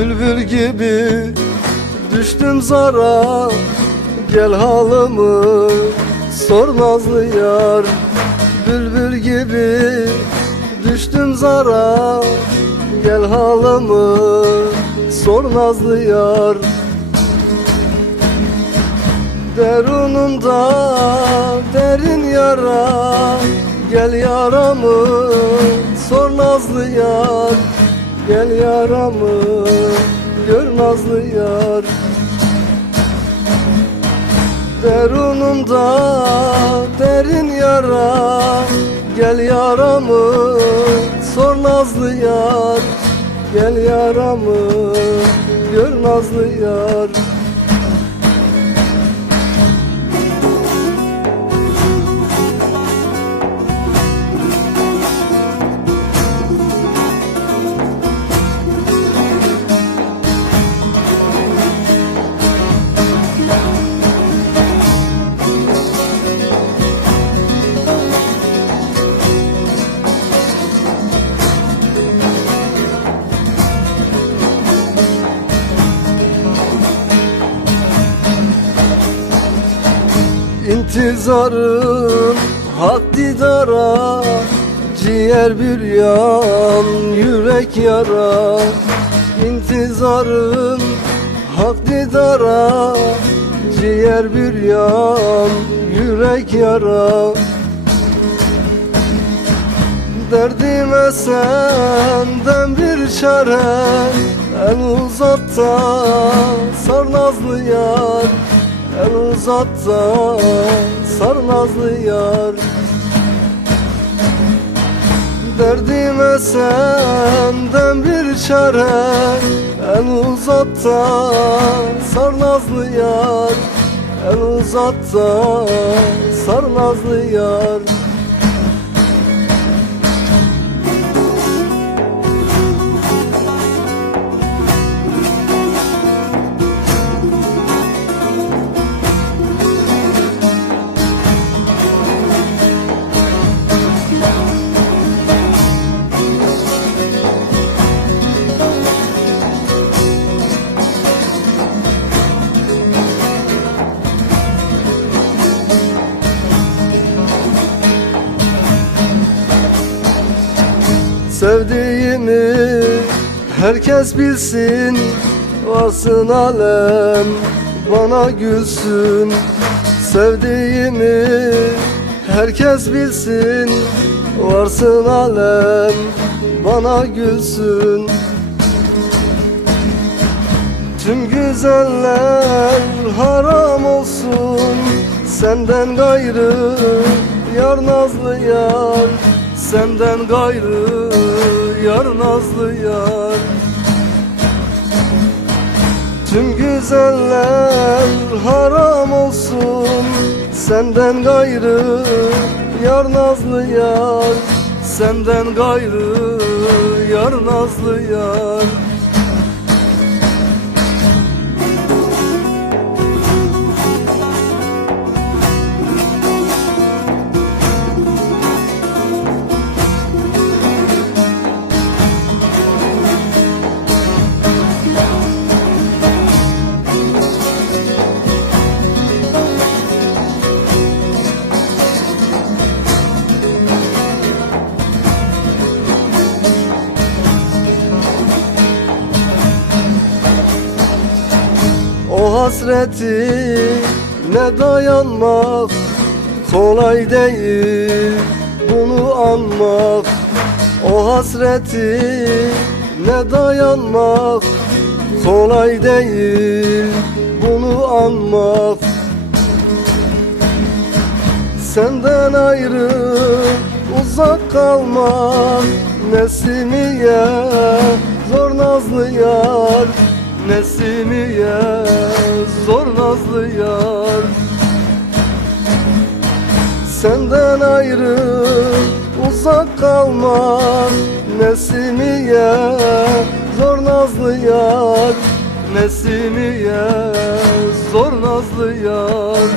Bülbül gibi düştüm zara, gel halımı sor nazlı yar. Bülbül gibi düştüm zara, gel halımı sor nazlı yar. Derunumda derin yara, gel yaramı sor nazlı yar. Gel yaramı gör nazlı yar. Derunumda derin yara, gel yaramı sor nazlı yar. Gel yaramı gör nazlı yar. İntizarım hak didara, ciğer büryan yürek yara. İntizarım hak didara, ciğer büryan yürek yara. Derdime senden bir çare, el uzat da sar nazlı yar. El uzat da sar nazlı yar. Derdime senden bir çare, el uzat da sar nazlı yar. El uzat da sar nazlı yar. Sevdiğimi herkes bilsin, varsın alem bana gülsün. Sevdiğimi herkes bilsin, varsın alem bana gülsün. Tüm güzeller haram olsun, senden gayrı yar nazlı yar. Senden gayrı yar nazlı yar. Tüm güzeller haram olsun, senden gayrı yar nazlı yar. Senden gayrı yar nazlı yar. O hasreti ne dayanmak, kolay değil bunu anmak. O hasreti ne dayanmak, kolay değil bunu anmak. Senden ayrı uzak kalmak, Nesimiye zor nazlı yar. Nesimiye zor nazlı yar. Senden ayrı uzak kalmak, Nesimiye zor nazlı yar. Nesimiye zor nazlı yar.